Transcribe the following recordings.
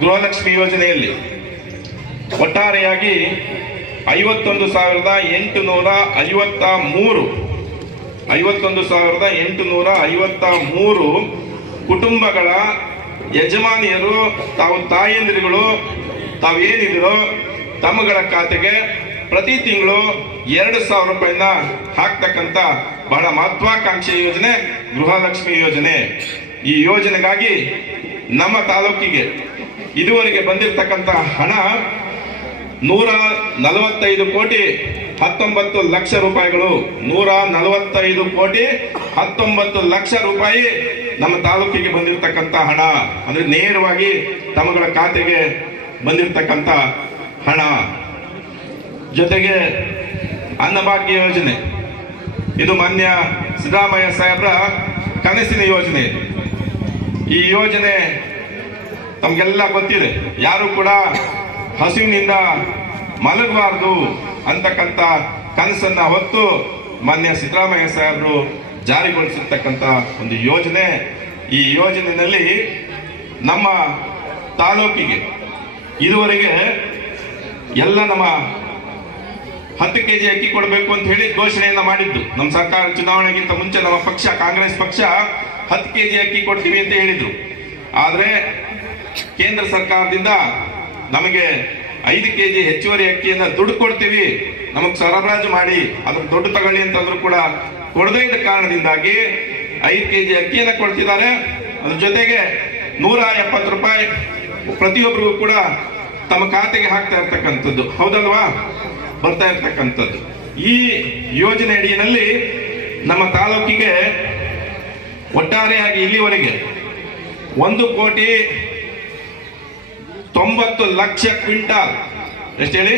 ಗೃಹಲಕ್ಷ್ಮಿ ಯೋಜನೆಯಲ್ಲಿ ಒಟ್ಟಾರೆಯಾಗಿ 51,853 ಕುಟುಂಬಗಳ ಯಜಮಾನಿಯರು ತಾವು ತಾಯಂದಿರುಗಳು ತಾವೇನಿದಿರೋ ತಮ್ಮಗಳ ಖಾತೆಗೆ ಪ್ರತಿ ತಿಂಗಳು 2,000 ರೂಪಾಯಿನ ಹಾಕ್ತಕ್ಕಂಥ ಬಹಳ ಮಹತ್ವಾಕಾಂಕ್ಷಿ ಯೋಜನೆ ಗೃಹಲಕ್ಷ್ಮಿ ಯೋಜನೆ. ಈ ಯೋಜನೆಗಾಗಿ ನಮ್ಮ ತಾಲೂಕಿಗೆ ಇದುವರೆಗೆ ಬಂದಿರತಕ್ಕಂಥ ಹಣ 145 ಕೋಟಿ 19 ಲಕ್ಷ ರೂಪಾಯಿಗಳು. 145 ಕೋಟಿ 19 ಲಕ್ಷ ರೂಪಾಯಿ ನಮ್ಮ ತಾಲೂಕಿಗೆ ಬಂದಿರತಕ್ಕಂಥ ಹಣ, ಅಂದ್ರೆ ನೇರವಾಗಿ ತಮ್ಮಗಳ ಖಾತೆಗೆ ಬಂದಿರತಕ್ಕಂಥ ಹಣ. ಜೊತೆಗೆ ಅನ್ನಭಾಗ್ಯ ಯೋಜನೆ, ಇದು ಮಾನ್ಯ ಸಿದ್ದರಾಮಯ್ಯ ಸಾಹೇಬ್ರ ಕನಸಿನ ಯೋಜನೆ. ಈ ಯೋಜನೆ ತಮಗೆಲ್ಲ ಗೊತ್ತಿದೆ. ಯಾರು ಕೂಡ ಹಸಿವಿನಿಂದ ಮಲಗಬಾರದು ಅಂತಕ್ಕಂಥ ಕನಸನ್ನ ಹೊತ್ತು ಮಾನ್ಯ ಸಿದ್ದರಾಮಯ್ಯ ಸಾಹೇಬರು ಜಾರಿಗೊಳಿಸಿರ್ತಕ್ಕಂಥ ಒಂದು ಯೋಜನೆ. ಈ ಯೋಜನೆಯಲ್ಲಿ ನಮ್ಮ ತಾಲೂಕಿಗೆ ಇದುವರೆಗೆ ಎಲ್ಲ ನಮ್ಮ 10 kg ಅಕ್ಕಿ ಕೊಡಬೇಕು ಅಂತ ಹೇಳಿ ಘೋಷಣೆಯನ್ನ ಮಾಡಿದ್ದು ನಮ್ಮ ಸರ್ಕಾರ. ಚುನಾವಣೆಗಿಂತ ಮುಂಚೆ ನಮ್ಮ ಪಕ್ಷ ಕಾಂಗ್ರೆಸ್ ಪಕ್ಷ 10 kg ಅಕ್ಕಿ ಕೊಡ್ತೀವಿ ಅಂತ ಹೇಳಿದ್ರು. ಆದ್ರೆ ಕೇಂದ್ರ ಸರ್ಕಾರದಿಂದ ನಮಗೆ 5 kg ಹೆಚ್ಚುವರಿ ಅಕ್ಕಿಯನ್ನ ದುಡ್ಡು ಕೊಡ್ತೀವಿ, ನಮಗ್ ಸರಬರಾಜು ಮಾಡಿ ಅದ್ರ ದುಡ್ಡು ತಗೊಳ್ಳಿ ಅಂತಂದ್ರೂ ಕೂಡ ಕೊಡದೇ ಇದ್ದ ಕಾರಣದಿಂದಾಗಿ 5 kg ಅಕ್ಕಿಯನ್ನ ಕೊಡ್ತಿದ್ದಾರೆ. ಅದ್ರ ಜೊತೆಗೆ 170 ರೂಪಾಯಿ ಪ್ರತಿಯೊಬ್ಬರಿಗೂ ಕೂಡ ತಮ್ಮ ಖಾತೆಗೆ ಹಾಕ್ತಾ ಇರ್ತಕ್ಕಂಥದ್ದು, ಹೌದಲ್ವಾ, ಬರ್ತಾ ಇರ್ತಕ್ಕಂಥದ್ದು. ಈ ಯೋಜನೆ ಅಡಿಯಲ್ಲಿ ನಮ್ಮ ತಾಲೂಕಿಗೆ ಒಟ್ಟಾರೆಯಾಗಿ ಇಲ್ಲಿವರೆಗೆ 1,90,00,000 ಕ್ವಿಂಟಾಲ್, ಎಷ್ಟು ಹೇಳಿ,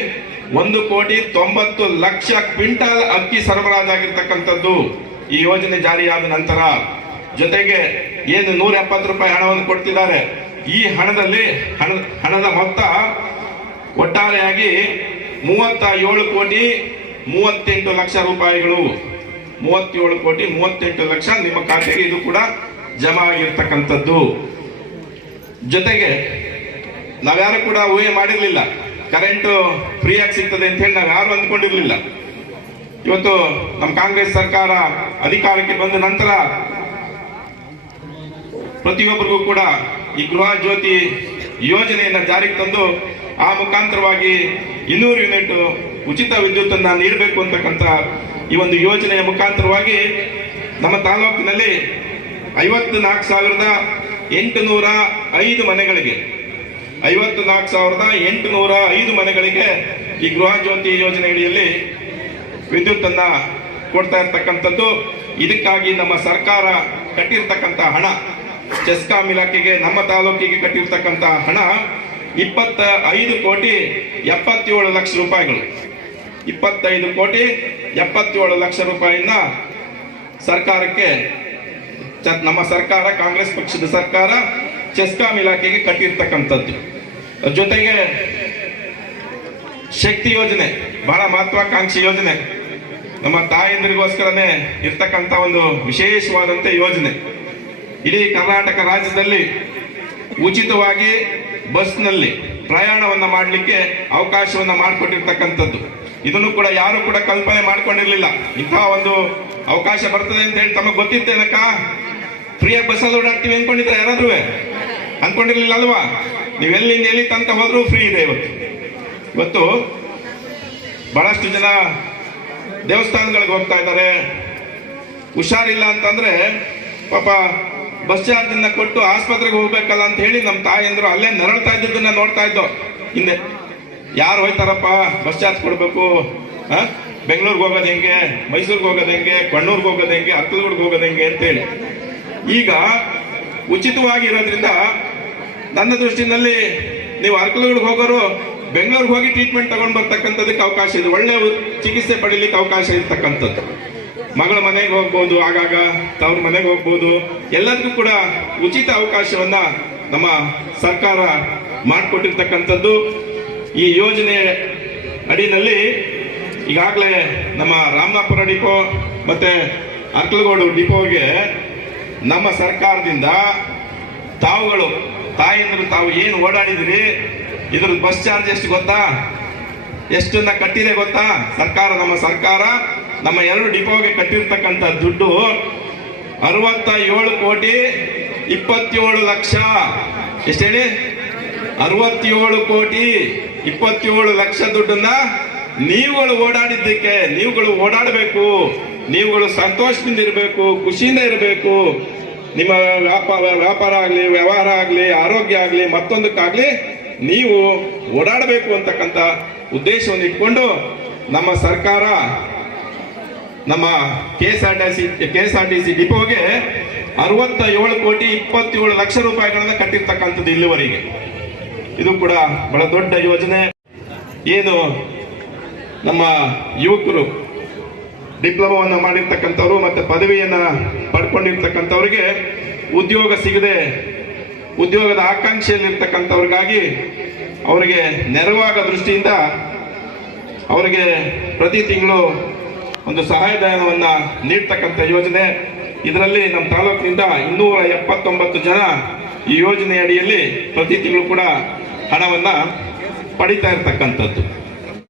1,90,00,000 ಕ್ವಿಂಟಾಲ್ ಅಕ್ಕಿ ಸರಬರಾಜಾಗಿರ್ತಕ್ಕಂಥದ್ದು ಈ ಯೋಜನೆ ಜಾರಿಯಾದ ನಂತರ. ಜೊತೆಗೆ ಏನು 170 ರೂಪಾಯಿ ಹಣವನ್ನು ಕೊಡ್ತಿದ್ದಾರೆ, ಈ ಹಣದ ಮೊತ್ತ ಒಟ್ಟಾರೆಯಾಗಿ 37,38,00,000 ರೂಪಾಯಿಗಳು. 37,38,00,000 ನಿಮ್ಮ ಖಾತೆಗೆ ಇದು ಕೂಡ ಜಮಾ ಆಗಿರ್ತಕ್ಕಂಥದ್ದು. ಜೊತೆಗೆ ನಾವ್ಯಾರು ಕೂಡ ಊಹೆ ಮಾಡಿರ್ಲಿಲ್ಲ ಕರೆಂಟು ಫ್ರೀ ಆಗಿ ಸಿಗ್ತದೆ ಅಂತ ಹೇಳಿ ನಾವ್ಯಾರು ಅಂದ್ಕೊಂಡಿರ್ಲಿಲ್ಲ. ಇವತ್ತು ನಮ್ಮ ಕಾಂಗ್ರೆಸ್ ಸರ್ಕಾರ ಅಧಿಕಾರಕ್ಕೆ ಬಂದ ನಂತರ ಪ್ರತಿಯೊಬ್ಬರಿಗೂ ಕೂಡ ಈ ಗೃಹ ಜ್ಯೋತಿ ಯೋಜನೆಯನ್ನ ಜಾರಿಗೆ ತಂದು ಆ ಮುಖಾಂತರವಾಗಿ 200 ಯೂನಿಟ್ ಉಚಿತ ವಿದ್ಯುತ್ ಅನ್ನ ನೀಡಬೇಕು ಅಂತಕ್ಕಂಥ ಈ ಒಂದು ಯೋಜನೆಯ ಮುಖಾಂತರವಾಗಿ ನಮ್ಮ ತಾಲೂಕಿನಲ್ಲಿ 54,805 ಮನೆಗಳಿಗೆ 54,805 ಮನೆಗಳಿಗೆ ಈ ಗೃಹ ಜ್ಯೋತಿ ಯೋಜನೆ ಅಡಿಯಲ್ಲಿ ವಿದ್ಯುತ್ ಅನ್ನ ಕೊಡ್ತಾ ಇರ್ತಕ್ಕಂಥದ್ದು. ಇದಕ್ಕಾಗಿ ನಮ್ಮ ಸರ್ಕಾರ ಕಟ್ಟಿರ್ತಕ್ಕಂಥ ಹಣ, ಚೆಸ್ಕಾಂ ಇಲಾಖೆಗೆ ನಮ್ಮ ತಾಲೂಕಿಗೆ ಕಟ್ಟಿರ್ತಕ್ಕಂಥ ಹಣ 25,77,00,000 ರೂಪಾಯಿಗಳು. 25,77,00,000 ರೂಪಾಯಿನ ಸರ್ಕಾರಕ್ಕೆ, ನಮ್ಮ ಸರ್ಕಾರ, ಕಾಂಗ್ರೆಸ್ ಪಕ್ಷದ ಸರ್ಕಾರ ಚೆಸ್ಕಾಂ ಇಲಾಖೆಗೆ ಕಟ್ಟಿರ್ತಕ್ಕಂಥದ್ದು. ಜೊತೆಗೆ ಶಕ್ತಿ ಯೋಜನೆ ಬಹಳ ಮಹತ್ವಾಕಾಂಕ್ಷಿ ಯೋಜನೆ. ನಮ್ಮ ತಾಯಂದಿರಿಗೋಸ್ಕರನೇ ಇರ್ತಕ್ಕಂಥ ಒಂದು ವಿಶೇಷವಾದಂತ ಯೋಜನೆ. ಇಡೀ ಕರ್ನಾಟಕ ರಾಜ್ಯದಲ್ಲಿ ಉಚಿತವಾಗಿ ಬಸ್ನಲ್ಲಿ ಪ್ರಯಾಣವನ್ನ ಮಾಡಲಿಕ್ಕೆ ಅವಕಾಶವನ್ನ ಮಾಡಿಕೊಟ್ಟಿರ್ತಕ್ಕಂಥದ್ದು. ಇದನ್ನು ಕೂಡ ಯಾರು ಕೂಡ ಕಲ್ಪನೆ ಮಾಡ್ಕೊಂಡಿರ್ಲಿಲ್ಲ. ಇಂತಹ ಒಂದು ಅವಕಾಶ ಬರ್ತದೆ ಅಂತ ಹೇಳಿ ತಮಗೆ ಗೊತ್ತಿತ್ತೇನಕ್ಕ? ಫ್ರೀಯಾಗಿ ಬಸ್ಸಲ್ಲಿ ಓಡಾಡ್ತೀವಿ ಅನ್ಕೊಂಡಿದ್ರೆ ಯಾರಾದ್ರೂ ಅನ್ಕೊಂಡಿರ್ಲಿಲ್ಲ ಅಲ್ವಾ? ನೀವೆಲ್ಲಿಂದ ಎಲ್ಲಿ ತನಕ ಹೋದ್ರೂ ಫ್ರೀ ಇದೆ. ಇವತ್ತು ಬಹಳಷ್ಟು ಜನ ದೇವಸ್ಥಾನಗಳಿಗೆ ಹೋಗ್ತಾ ಇದ್ದಾರೆ. ಹುಷಾರಿಲ್ಲ ಅಂತಂದ್ರೆ ಪಾಪ ಬಸ್ ಚಾರ್ಜ್ ಅನ್ನ ಕೊಟ್ಟು ಆಸ್ಪತ್ರೆಗೆ ಹೋಗ್ಬೇಕಲ್ಲ ಅಂತ ಹೇಳಿ ನಮ್ಮ ತಾಯಂದ್ರು ಅಲ್ಲೇ ನರಳ್ತಾ ಇದ್ದದನ್ನ ನೋಡ್ತಾ ಇದ್ದೋ. ಹಿಂದೆ ಯಾರು ಹೋಯ್ತಾರಪ್ಪ ಬಸ್ ಚಾರ್ಜ್ ಕೊಡ್ಬೇಕು, ಬೆಂಗಳೂರಿಗೆ ಹೋಗೋದು ಹೆಂಗೆ, ಮೈಸೂರಿಗೆ ಹೋಗೋದು ಹೆಂಗೆ, ಕಣ್ಣೂರ್ಗೆ ಹೋಗೋದು ಹೆಂಗೆ, ಅಕ್ಕಲಗೂಡ್ಗೆ ಹೋಗೋದು ಹೆಂಗೆ ಅಂತೇಳಿ. ಈಗ ಉಚಿತವಾಗಿರೋದ್ರಿಂದ ನನ್ನ ದೃಷ್ಟಿನಲ್ಲಿ ನೀವು ಅರ್ಕಲಗೂಡ್ಗೆ ಹೋಗೋರು ಬೆಂಗಳೂರಿಗೆ ಹೋಗಿ ಟ್ರೀಟ್ಮೆಂಟ್ ತಗೊಂಡು ಬರ್ತಕ್ಕಂಥದಕ್ಕೆ ಅವಕಾಶ ಇದೆ. ಒಳ್ಳೆ ಚಿಕಿತ್ಸೆ ಪಡೀಲಿಕ್ಕೆ ಅವಕಾಶ ಇರ್ತಕ್ಕಂಥದ್ದು. ಮಗಳ ಮನೆಗೆ ಹೋಗ್ಬೋದು, ಆಗಾಗ ತವ್ರ ಮನೆಗೆ ಹೋಗ್ಬೋದು. ಎಲ್ಲದಕ್ಕೂ ಕೂಡ ಉಚಿತ ಅವಕಾಶವನ್ನ ನಮ್ಮ ಸರ್ಕಾರ ಮಾಡಿಕೊಟ್ಟಿರ್ತಕ್ಕಂಥದ್ದು. ಈ ಯೋಜನೆ ಅಡಿನಲ್ಲಿ ಈಗಾಗಲೇ ನಮ್ಮ ರಾಮನಾಪುರ ಡಿಪೋ ಮತ್ತೆ ಅರ್ಕಲಗೋಡು ಡಿಪೋಗೆ ನಮ್ಮ ಸರ್ಕಾರದಿಂದ ತಾವುಗಳು ತಾಯಂದ್ರು ತಾವು ಏನು ಓಡಾಡಿದಿರಿ, ಇದ್ರ ಬಸ್ ಚಾರ್ಜ್ ಎಷ್ಟು ಗೊತ್ತಾ? ಎಷ್ಟನ್ನ ಕಟ್ಟಿದೆ ಗೊತ್ತಾ? ನಮ್ಮ ಸರ್ಕಾರ ನಮ್ಮ 2 ಡಿಪೋಗೆ ಕಟ್ಟಿರ್ತಕ್ಕಂಥ ದುಡ್ಡು 67 ಕೋಟಿ 27 ಲಕ್ಷ. ಎಷ್ಟು ಹೇಳಿ? 67 ಕೋಟಿ 27 ಲಕ್ಷ ದುಡ್ಡನ್ನ ನೀವುಗಳು ಓಡಾಡಿದ್ದಕ್ಕೆ, ನೀವುಗಳು ಓಡಾಡಬೇಕು, ನೀವುಗಳು ಸಂತೋಷದಿಂದ ಇರಬೇಕು, ಖುಷಿಯಿಂದ ಇರಬೇಕು. ನಿಮ್ಮ ವ್ಯಾಪಾರ ಆಗಲಿ, ವ್ಯವಹಾರ ಆಗಲಿ, ಆರೋಗ್ಯ ಆಗಲಿ, ಮತ್ತೊಂದಕ್ಕಾಗಲಿ ನೀವು ಓಡಾಡಬೇಕು ಅಂತಕ್ಕಂಥ ಉದ್ದೇಶವನ್ನು ಇಟ್ಕೊಂಡು ನಮ್ಮ ಸರ್ಕಾರ ನಮ್ಮ KSRTC ಡಿಪೋಗೆ 67 ಕೋಟಿ 27 ಲಕ್ಷ ರೂಪಾಯಿಗಳನ್ನ ಕಟ್ಟಿರ್ತಕ್ಕಂಥದ್ದು ಇಲ್ಲಿವರೆಗೆ. ಇದು ಕೂಡ ಬಹಳ ದೊಡ್ಡ ಯೋಜನೆ. ಏನು ನಮ್ಮ ಯುವಕರು ಡಿಪ್ಲೊಮಾವನ್ನು ಮಾಡಿರ್ತಕ್ಕಂಥವ್ರು ಮತ್ತೆ ಪದವಿಯನ್ನ ಪಡ್ಕೊಂಡಿರ್ತಕ್ಕಂಥವ್ರಿಗೆ ಉದ್ಯೋಗ ಸಿಗದೆ ಉದ್ಯೋಗದ ಆಕಾಂಕ್ಷೆಯಲ್ಲಿರ್ತಕ್ಕಂಥವ್ರಿಗಾಗಿ ಅವರಿಗೆ ನೆರವಾಗ ದೃಷ್ಟಿಯಿಂದ ಅವರಿಗೆ ಪ್ರತಿ ತಿಂಗಳು ಒಂದು ಸಹಾಯಧನವನ್ನ ನೀಡ್ತಕ್ಕಂಥ ಯೋಜನೆ. ಇದರಲ್ಲಿ ನಮ್ಮ ತಾಲೂಕಿನಿಂದ 279 ಜನ ಈ ಯೋಜನೆ ಅಡಿಯಲ್ಲಿ ಪ್ರತಿ ತಿಂಗಳು ಕೂಡ ಹಣವನ್ನ ಪಡಿತಾ ಇರ್ತಕ್ಕಂಥದ್ದು.